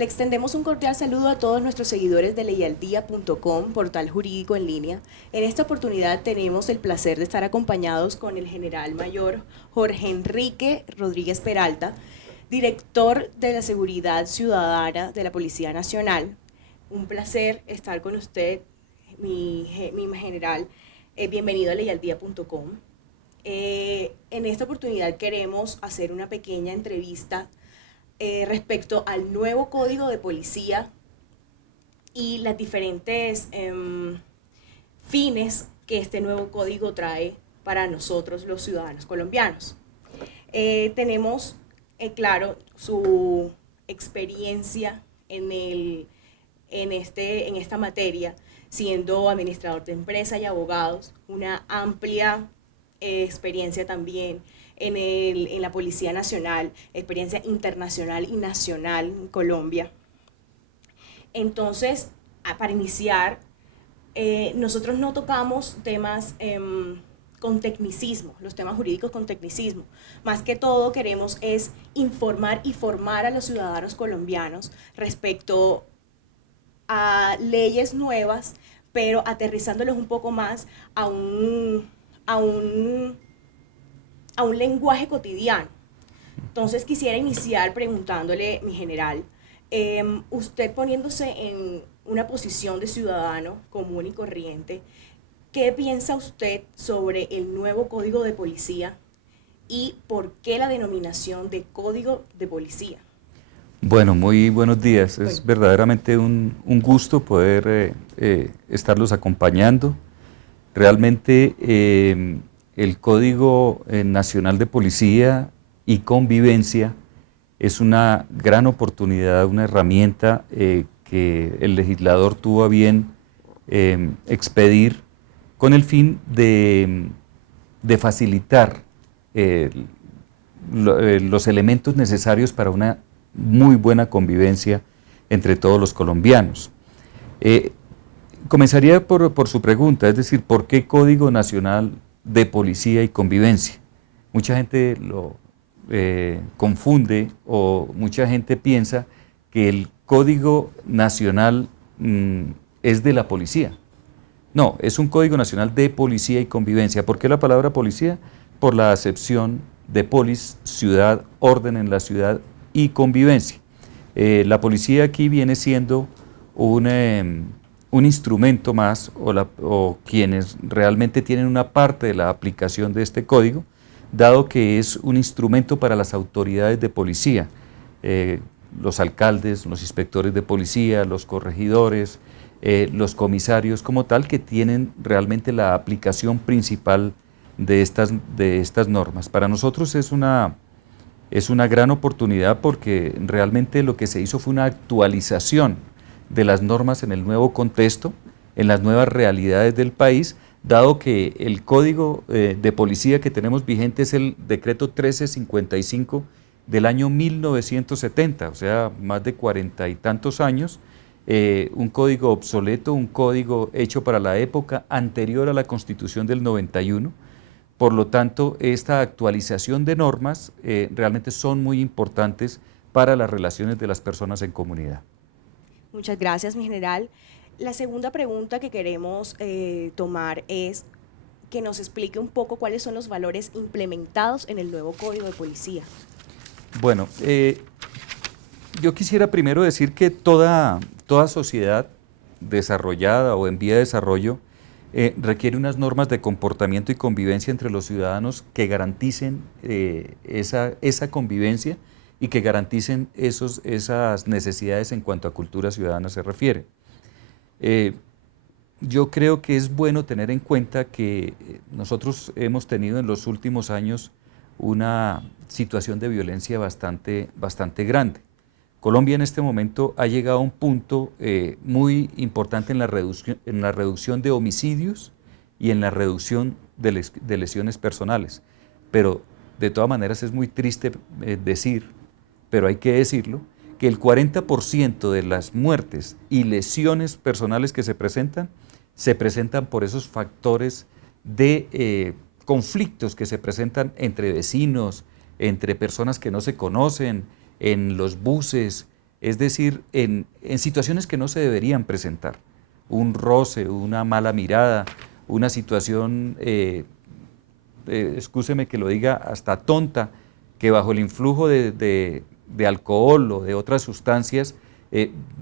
Le extendemos un cordial saludo a todos nuestros seguidores de leyaldía.com, portal jurídico en línea. En esta oportunidad tenemos el placer de estar acompañados con el general mayor Jorge Enrique Rodríguez Peralta, director de la Seguridad Ciudadana de la Policía Nacional. Un placer estar con usted, mi general. Bienvenido a leyaldía.com. En esta oportunidad queremos hacer una pequeña entrevista respecto al nuevo código de policía y las diferentes fines que este nuevo código trae para nosotros los ciudadanos colombianos. Tenemos claro su experiencia en esta materia, siendo administrador de empresa y abogados, una amplia experiencia también en la Policía Nacional, experiencia internacional y nacional en Colombia. Entonces, para iniciar, nosotros no tocamos temas con tecnicismo, los temas jurídicos con tecnicismo. Más que todo queremos es informar y formar a los ciudadanos colombianos respecto a leyes nuevas, pero aterrizándolos un poco más a un lenguaje cotidiano. Entonces quisiera iniciar preguntándole, mi general, usted poniéndose en una posición de ciudadano común y corriente, ¿qué piensa usted sobre el nuevo Código de Policía y por qué la denominación de Código de Policía? Bueno, muy buenos días. Es verdaderamente un gusto poder estarlos acompañando. Realmente el Código Nacional de Policía y Convivencia es una gran oportunidad, una herramienta que el legislador tuvo a bien expedir con el fin de facilitar los elementos necesarios para una muy buena convivencia entre todos los colombianos. Comenzaría por su pregunta, es decir, ¿por qué Código Nacional de Policía y Convivencia? Mucha gente lo confunde o mucha gente piensa que el Código Nacional es de la policía. No, es un Código Nacional de Policía y Convivencia. ¿Por qué la palabra policía? Por la acepción de polis, ciudad, orden en la ciudad y convivencia. La policía aquí viene siendo un instrumento más o quienes realmente tienen una parte de la aplicación de este código, dado que es un instrumento para las autoridades de policía, los alcaldes, los inspectores de policía, los corregidores, los comisarios como tal, que tienen realmente la aplicación principal de estas normas. Para nosotros es una gran oportunidad porque realmente lo que se hizo fue una actualización de las normas en el nuevo contexto, en las nuevas realidades del país, dado que el código de policía que tenemos vigente es el decreto 1355 del año 1970, o sea, más de 40 y tantos años, un código obsoleto, un código hecho para la época anterior a la Constitución del 91. Por lo tanto, esta actualización de normas realmente son muy importantes para las relaciones de las personas en comunidad. Muchas gracias, mi general. La segunda pregunta que queremos tomar es que nos explique un poco cuáles son los valores implementados en el nuevo Código de Policía. Bueno, yo quisiera primero decir que toda sociedad desarrollada o en vía de desarrollo requiere unas normas de comportamiento y convivencia entre los ciudadanos que garanticen esa convivencia y que garanticen esas necesidades en cuanto a cultura ciudadana se refiere. Yo creo que es bueno tener en cuenta que nosotros hemos tenido en los últimos años una situación de violencia bastante grande. Colombia en este momento ha llegado a un punto muy importante en la reducción de homicidios y en la reducción de lesiones personales. Pero de todas maneras es muy triste decir, pero hay que decirlo, que el 40% de las muertes y lesiones personales que se presentan por esos factores de conflictos que se presentan entre vecinos, entre personas que no se conocen, en los buses, es decir, en situaciones que no se deberían presentar, un roce, una mala mirada, una situación, excúseme que lo diga, hasta tonta, que bajo el influjo de alcohol o de otras sustancias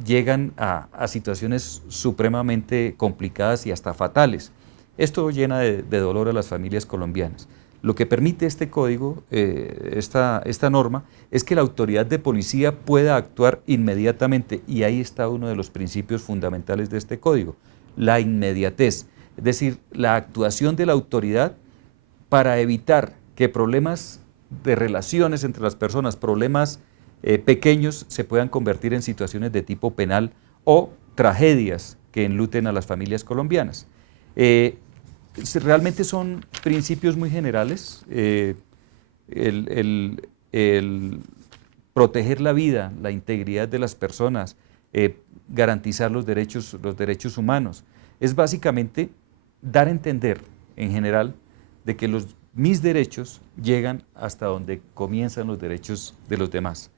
llegan a situaciones supremamente complicadas y hasta fatales. Esto llena de dolor a las familias colombianas. Lo que permite este código, esta norma, es que la autoridad de policía pueda actuar inmediatamente, y ahí está uno de los principios fundamentales de este código, la inmediatez, es decir, la actuación de la autoridad para evitar que problemas de relaciones entre las personas, problemas pequeños, se puedan convertir en situaciones de tipo penal o tragedias que enluten a las familias colombianas. Realmente son principios muy generales, el proteger la vida, la integridad de las personas, garantizar los derechos humanos. Es básicamente dar a entender en general de que mis derechos llegan hasta donde comienzan los derechos de los demás.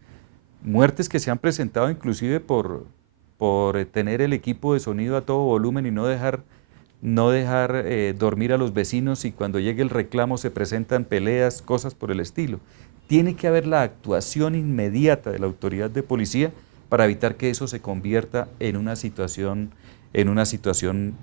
Muertes que se han presentado inclusive por tener el equipo de sonido a todo volumen y no dejar dormir a los vecinos, y cuando llegue el reclamo se presentan peleas, cosas por el estilo. Tiene que haber la actuación inmediata de la autoridad de policía para evitar que eso se convierta en una situación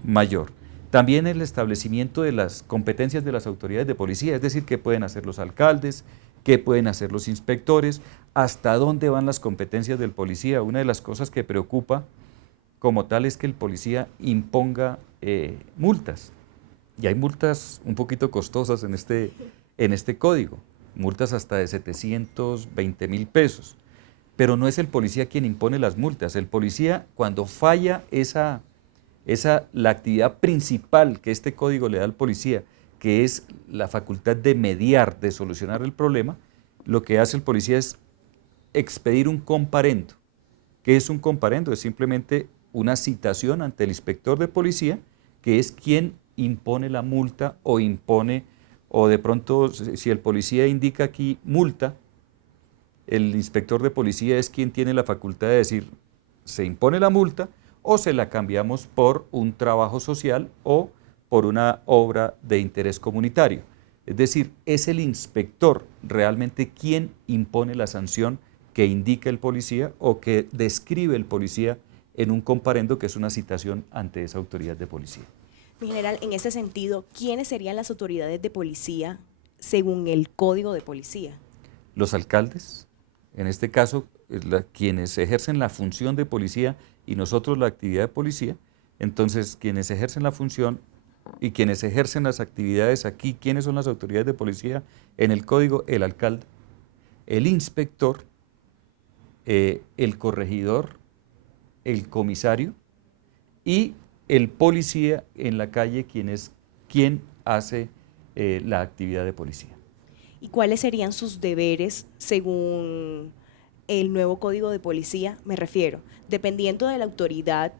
mayor. También el establecimiento de las competencias de las autoridades de policía, es decir, qué pueden hacer los alcaldes, qué pueden hacer los inspectores, hasta dónde van las competencias del policía. Una de las cosas que preocupa como tal es que el policía imponga multas, y hay multas un poquito costosas en este código, multas hasta de 720.000 pesos, pero no es el policía quien impone las multas. El policía, cuando falla la actividad principal que este código le da al policía, que es la facultad de mediar, de solucionar el problema, lo que hace el policía es expedir un comparendo. ¿Qué es un comparendo? Es simplemente una citación ante el inspector de policía, que es quien impone la multa o de pronto, si el policía indica aquí multa, el inspector de policía es quien tiene la facultad de decir, se impone la multa o se la cambiamos por un trabajo social o por una obra de interés comunitario. Es decir, es el inspector realmente quien impone la sanción que indica el policía o que describe el policía en un comparendo, que es una citación ante esa autoridad de policía. Mi general, en ese sentido, ¿quiénes serían las autoridades de policía según el Código de Policía? Los alcaldes, en este caso, quienes ejercen la función de policía y nosotros la actividad de policía. Entonces, quienes ejercen la función y quienes ejercen las actividades aquí, ¿quiénes son las autoridades de policía en el código? El alcalde, el inspector, el corregidor, el comisario y el policía en la calle, quien hace la actividad de policía. ¿Y cuáles serían sus deberes según el nuevo Código de Policía? Me refiero, dependiendo de la autoridad,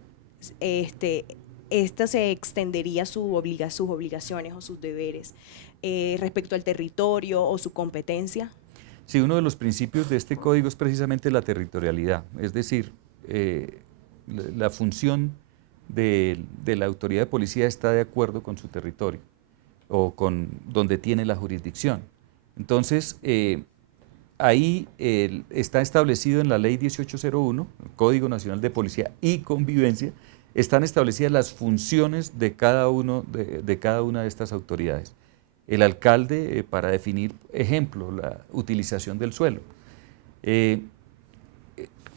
esta se extendería sus obligaciones o sus deberes respecto al territorio o su competencia. Sí, uno de los principios de este código es precisamente la territorialidad, es decir, la función de la autoridad de policía está de acuerdo con su territorio o con donde tiene la jurisdicción. Entonces, ahí está establecido en la Ley 1801, Código Nacional de Policía y Convivencia, están establecidas las funciones de cada una de estas autoridades. El alcalde, para definir, ejemplo, la utilización del suelo.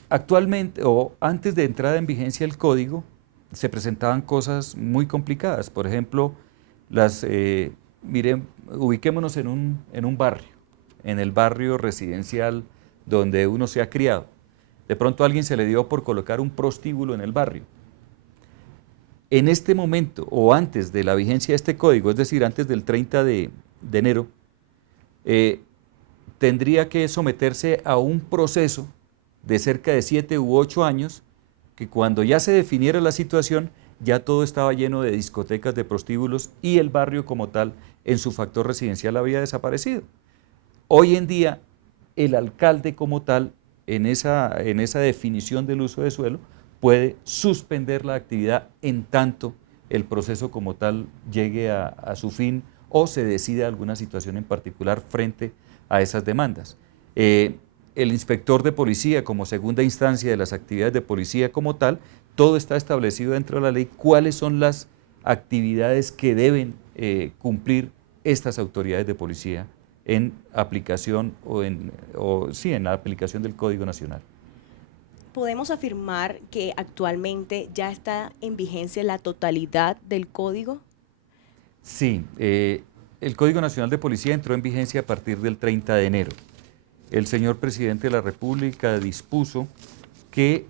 Actualmente, o antes de entrada en vigencia del código, se presentaban cosas muy complicadas. Por ejemplo, miren, ubiquémonos en un barrio, en el barrio residencial donde uno se ha criado. De pronto a alguien se le dio por colocar un prostíbulo en el barrio. En este momento, o antes de la vigencia de este código, es decir, antes del 30 de enero, tendría que someterse a un proceso de cerca de 7 u 8 años, que cuando ya se definiera la situación, ya todo estaba lleno de discotecas, de prostíbulos, y el barrio como tal, en su factor residencial, había desaparecido. Hoy en día, el alcalde como tal en esa definición del uso de suelo, puede suspender la actividad en tanto el proceso como tal llegue a su fin o se decida alguna situación en particular frente a esas demandas. El inspector de policía como segunda instancia de las actividades de policía como tal, todo está establecido dentro de la ley, cuáles son las actividades que deben cumplir estas autoridades de policía en aplicación en la aplicación del Código Nacional. ¿Podemos afirmar que actualmente ya está en vigencia la totalidad del código? Sí, el Código Nacional de Policía entró en vigencia a partir del 30 de enero. El señor presidente de la República dispuso que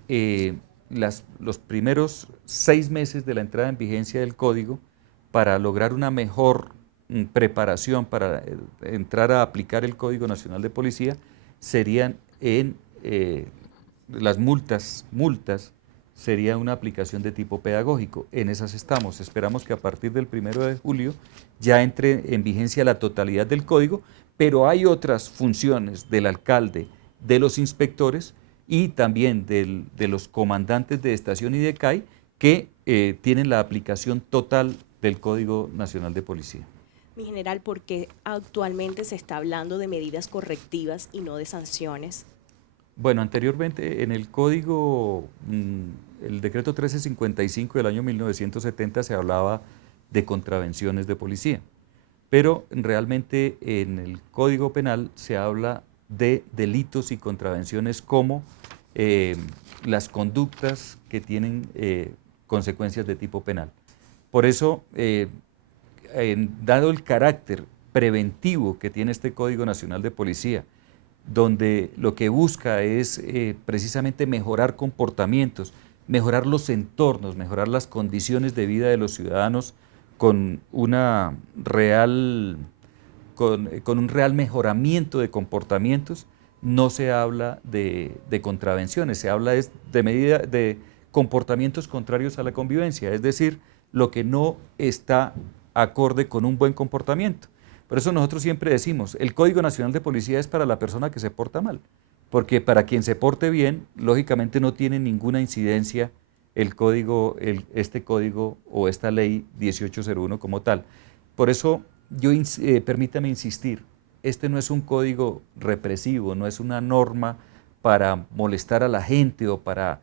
los primeros 6 meses de la entrada en vigencia del código, para lograr una mejor preparación para entrar a aplicar el Código Nacional de Policía, serían en las multas sería una aplicación de tipo pedagógico. En esas estamos. Esperamos que a partir del 1 de julio ya entre en vigencia la totalidad del código, pero hay otras funciones del alcalde, de los inspectores y también de los comandantes de estación y de CAI que tienen la aplicación total del Código Nacional de Policía. Mi general, ¿por qué actualmente se está hablando de medidas correctivas y no de sanciones? Bueno, anteriormente en el código, el decreto 1355 del año 1970 se hablaba de contravenciones de policía, pero realmente en el Código Penal se habla de delitos y contravenciones como las conductas que tienen consecuencias de tipo penal. Por eso, dado el carácter preventivo que tiene este Código Nacional de Policía, donde lo que busca es precisamente mejorar comportamientos, mejorar los entornos, mejorar las condiciones de vida de los ciudadanos con un real mejoramiento de comportamientos, no se habla de contravenciones, se habla de comportamientos contrarios a la convivencia, es decir, lo que no está acorde con un buen comportamiento. Por eso nosotros siempre decimos, el Código Nacional de Policía es para la persona que se porta mal, porque para quien se porte bien, lógicamente no tiene ninguna incidencia este código o esta ley 1801 como tal. Por eso, permítame insistir, este no es un código represivo, no es una norma para molestar a la gente o para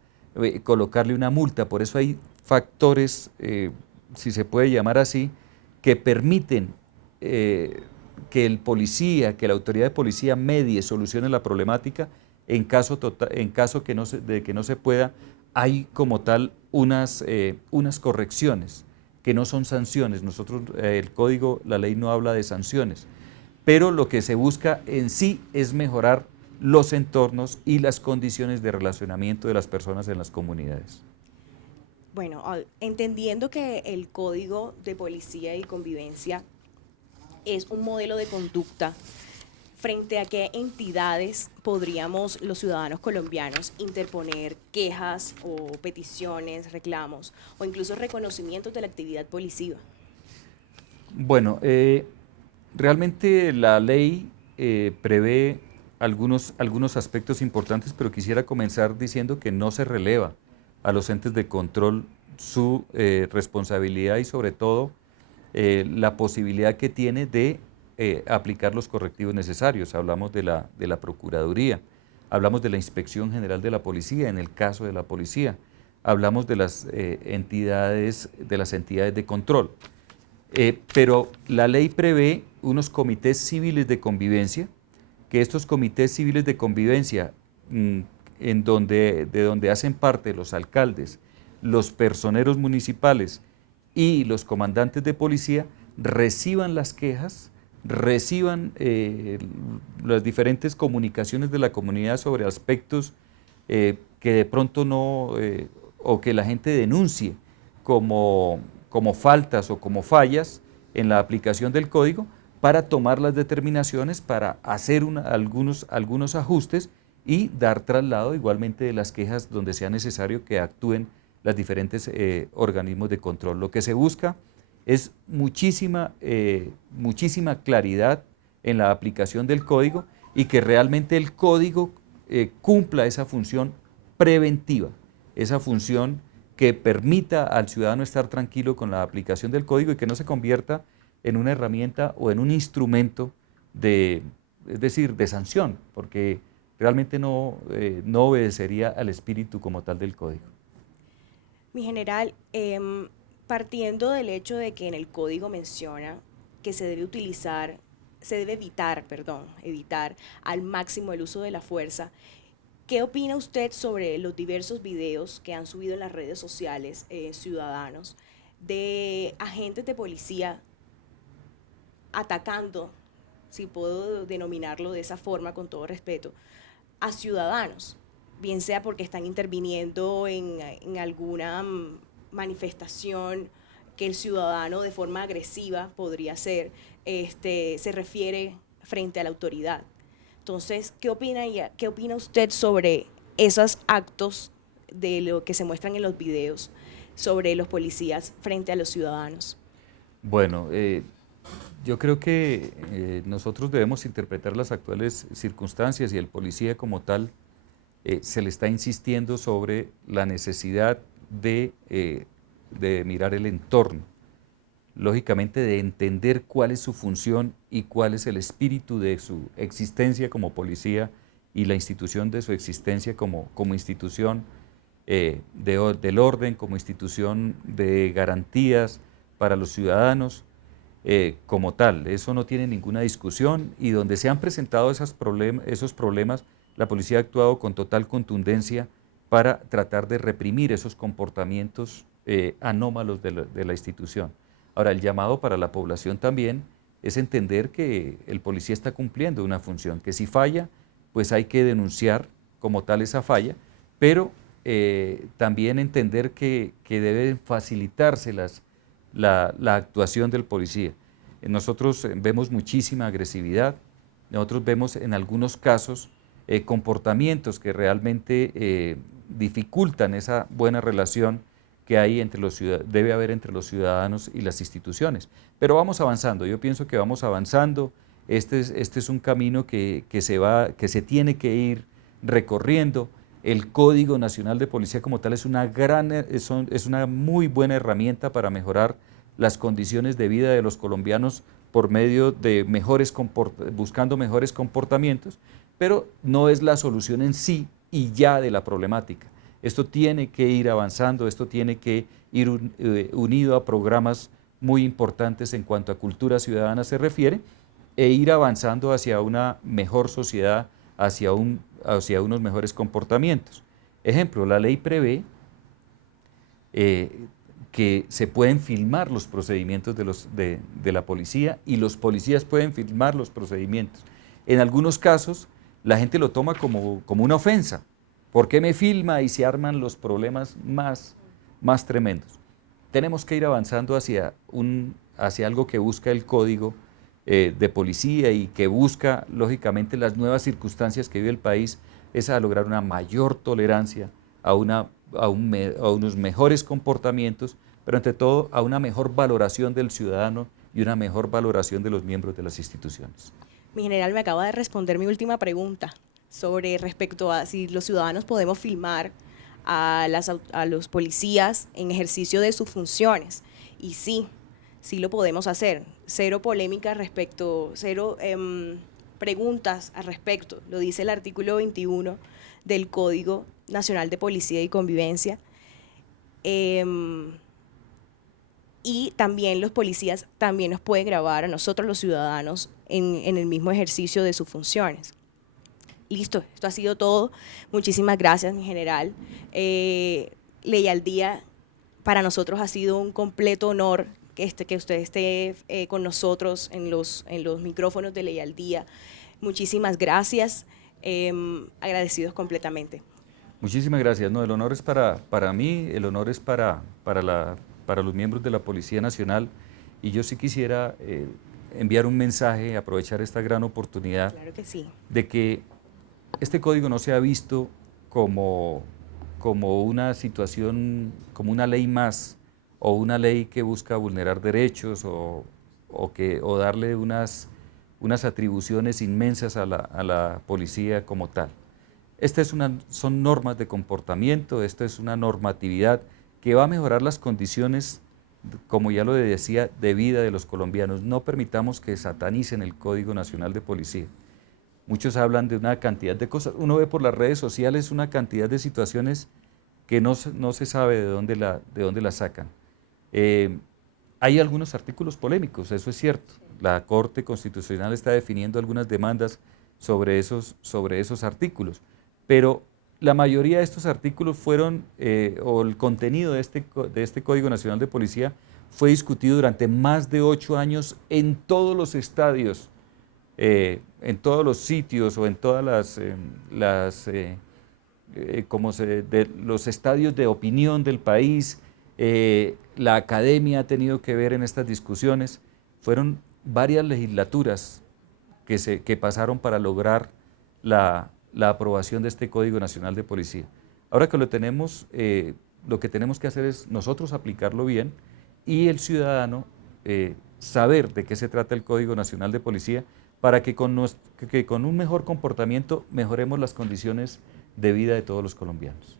colocarle una multa. Por eso hay factores, si se puede llamar así, que permiten que el policía, que la autoridad de policía medie, solucione la problemática. En caso de que no se pueda, hay como tal unas correcciones que no son sanciones. Nosotros, el código, la ley no habla de sanciones, pero lo que se busca en sí es mejorar los entornos y las condiciones de relacionamiento de las personas en las comunidades. Bueno, entendiendo que el Código de Policía y Convivencia es un modelo de conducta, ¿frente a qué entidades podríamos los ciudadanos colombianos interponer quejas o peticiones, reclamos o incluso reconocimientos de la actividad policiva? Bueno, realmente la ley prevé algunos aspectos importantes, pero quisiera comenzar diciendo que no se releva a los entes de control su responsabilidad y sobre todo la posibilidad que tiene de aplicar los correctivos necesarios. Hablamos de la Procuraduría, hablamos de la Inspección General de la Policía, en el caso de la Policía, hablamos de las entidades de control. Pero la ley prevé unos comités civiles de convivencia, que estos comités civiles de convivencia, de donde hacen parte los alcaldes, los personeros municipales y los comandantes de policía, reciban las quejas, reciban las diferentes comunicaciones de la comunidad sobre aspectos que de pronto no, o que la gente denuncie como faltas o como fallas en la aplicación del código, para tomar las determinaciones, para hacer algunos ajustes y dar traslado igualmente de las quejas donde sea necesario que actúen los diferentes organismos de control. Lo que se busca es muchísima claridad en la aplicación del código y que realmente el código cumpla esa función preventiva, esa función que permita al ciudadano estar tranquilo con la aplicación del código y que no se convierta en una herramienta o en un instrumento es decir, de sanción, porque realmente no obedecería al espíritu como tal del código. Mi general, partiendo del hecho de que en el código menciona que se debe evitar al máximo el uso de la fuerza, ¿qué opina usted sobre los diversos videos que han subido en las redes sociales ciudadanos de agentes de policía atacando, si puedo denominarlo de esa forma con todo respeto, a ciudadanos, bien sea porque están interviniendo en alguna manifestación que el ciudadano de forma agresiva podría ser, se refiere frente a la autoridad? Entonces, qué opina usted sobre esos actos de lo que se muestran en los videos sobre los policías frente a los ciudadanos? Bueno, yo creo que nosotros debemos interpretar las actuales circunstancias y el policía como tal se le está insistiendo sobre la necesidad de mirar el entorno, lógicamente de entender cuál es su función y cuál es el espíritu de su existencia como policía y la institución de su existencia como institución del orden, como institución de garantías para los ciudadanos como tal. Eso no tiene ninguna discusión y donde se han presentado esos problemas, la policía ha actuado con total contundencia para tratar de reprimir esos comportamientos anómalos de la institución. Ahora, el llamado para la población también es entender que el policía está cumpliendo una función, que si falla, pues hay que denunciar como tal esa falla, pero también entender que debe facilitarse la actuación del policía. Nosotros vemos muchísima agresividad, nosotros vemos en algunos casos comportamientos que realmente dificultan esa buena relación que hay debe haber entre los ciudadanos y las instituciones. Pero vamos avanzando, yo pienso que vamos avanzando, este es un camino que se tiene que ir recorriendo. El Código Nacional de Policía como tal es una muy buena herramienta para mejorar las condiciones de vida de los colombianos por medio de buscando mejores comportamientos, pero no es la solución en sí y ya de la problemática. Esto tiene que ir avanzando, esto tiene que ir unido a programas muy importantes en cuanto a cultura ciudadana se refiere e ir avanzando hacia una mejor sociedad, hacia unos mejores comportamientos. Ejemplo, la ley prevé que se pueden filmar los procedimientos de la policía y los policías pueden filmar los procedimientos. En algunos casos la gente lo toma como una ofensa. ¿Por qué me filma? Y se arman los problemas más tremendos. Tenemos que ir avanzando hacia algo que busca el código de policía y que busca, lógicamente, las nuevas circunstancias que vive el país, es a lograr una mayor tolerancia a unos mejores comportamientos, pero ante todo a una mejor valoración del ciudadano y una mejor valoración de los miembros de las instituciones. Mi general, me acaba de responder mi última pregunta sobre respecto a si los ciudadanos podemos filmar a los policías en ejercicio de sus funciones. Y sí lo podemos hacer. Cero polémica cero preguntas al respecto. Lo dice el artículo 21 del Código Nacional de Policía y Convivencia. Y también los policías también nos pueden grabar a nosotros los ciudadanos en el mismo ejercicio de sus funciones. Listo, esto ha sido todo. Muchísimas gracias, mi general. Ley al Día, para nosotros ha sido un completo honor que usted esté con nosotros en los micrófonos de Ley al Día. Muchísimas gracias, agradecidos completamente. Muchísimas gracias. No, el honor es para mí, el honor es para los miembros de la Policía Nacional, y yo sí quisiera enviar un mensaje, aprovechar esta gran oportunidad. Claro que sí. De que este código no sea visto como una situación, como una ley más, o una ley que busca vulnerar derechos o darle unas atribuciones inmensas a la policía como tal. son normas de comportamiento, esto es una normatividad que va a mejorar las condiciones, como ya lo decía, de vida de los colombianos. No permitamos que satanicen el Código Nacional de Policía. Muchos hablan de una cantidad de cosas, uno ve por las redes sociales una cantidad de situaciones que no se sabe de dónde la sacan. Hay algunos artículos polémicos, eso es cierto. La Corte Constitucional está definiendo algunas demandas sobre esos artículos, pero la mayoría de estos artículos fueron, o el contenido de este Código Nacional de Policía fue discutido durante más de 8 años en todos los estadios, en todos los sitios o en todas los estadios de opinión del país. La academia ha tenido que ver en estas discusiones. Fueron varias legislaturas que pasaron para lograr la aprobación de este Código Nacional de Policía. Ahora que lo tenemos, lo que tenemos que hacer es nosotros aplicarlo bien y el ciudadano saber de qué se trata el Código Nacional de Policía para que con un mejor comportamiento mejoremos las condiciones de vida de todos los colombianos.